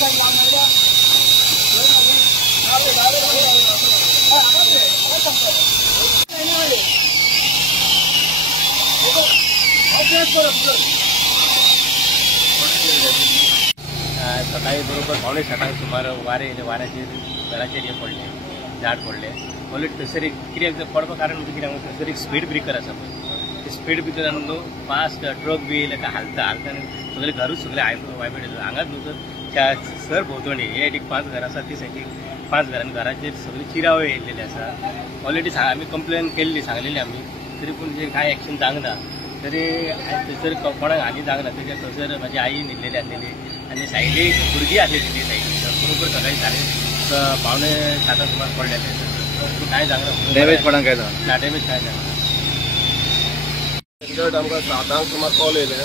सकाळी बरोबर 5:30 सुमार वारे येयले, वाऱ्याचेर घराचेर हे पडले, झाड पडले. ऑलरेडी थंयसर कित्याक पडपा कारण म्हणजे कित्याक थंयसर एक स्पीड ब्रेकर आसा पळय, ते स्पीड ब्रेकरान न्हू फास्ट ट्रक बी येयले हालता सगळे घरूच सगळे वायब्रेट जाता. हांगाच न्हू तर सर भोंवतणी हे एक 5 घरां आसा ती सायडीक 5 घरांनी घराचेर सगळे चिरावळे येयलेले आसा. ऑलरेडी आमी कंप्लेन केल्ली, सांगलेली आमी, तरी पूण जे कांय एक्शन जावंक ना. तरी थंयसर कोणाक हानी जावंक ना. तेच्या थंयसर म्हाजी आई न्हिदलेली आसलेली आनी सायडीक भुरगीं आसलेली ती सायडीक. बरोबर सकाळी 5:30 सुमार पडलेले. कांय जावंक ना. डॅमेज कोणाक काय जावं ना, डॅमेज कांय जावंक ना. आमकां 7 सुमार कॉल येयले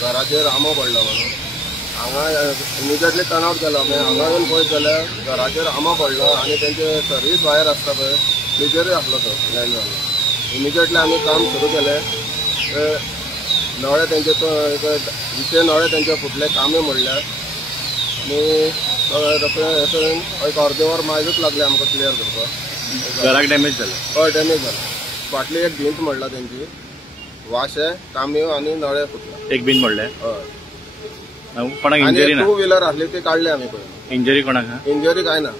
घराचेर आंबो पडलो म्हणून. हांगा इमिजिएटली टर्न आवट केलो. आमी हांगा येवन पळयत जाल्यार घराचेर आंबो पडलो आनी तेंचे सर्वीस वायर आसता पळय तेजेरूय आसलो तो लँडवायर. इमिजिएटली आमी काम सुरू केलें. नळे तेंचे विशे नळे तेंचे फुटले, कामे मोडल्यात आनी एक अर्दे वर मागीर लागले आमकां क्लियर करपाक. घराक डॅमेज जालें? हय, डॅमेज जालें. फाटली एक भिंत मोडला तेंची, वाशे, कांब्यो आनी नळे फुटला. एक बीन मोडले? हय. कोणाक इंजरी ना? 2 व्हिलर आसली ती काडली आमी पळय. इंजरी कोणाक? इंजरी काय ना.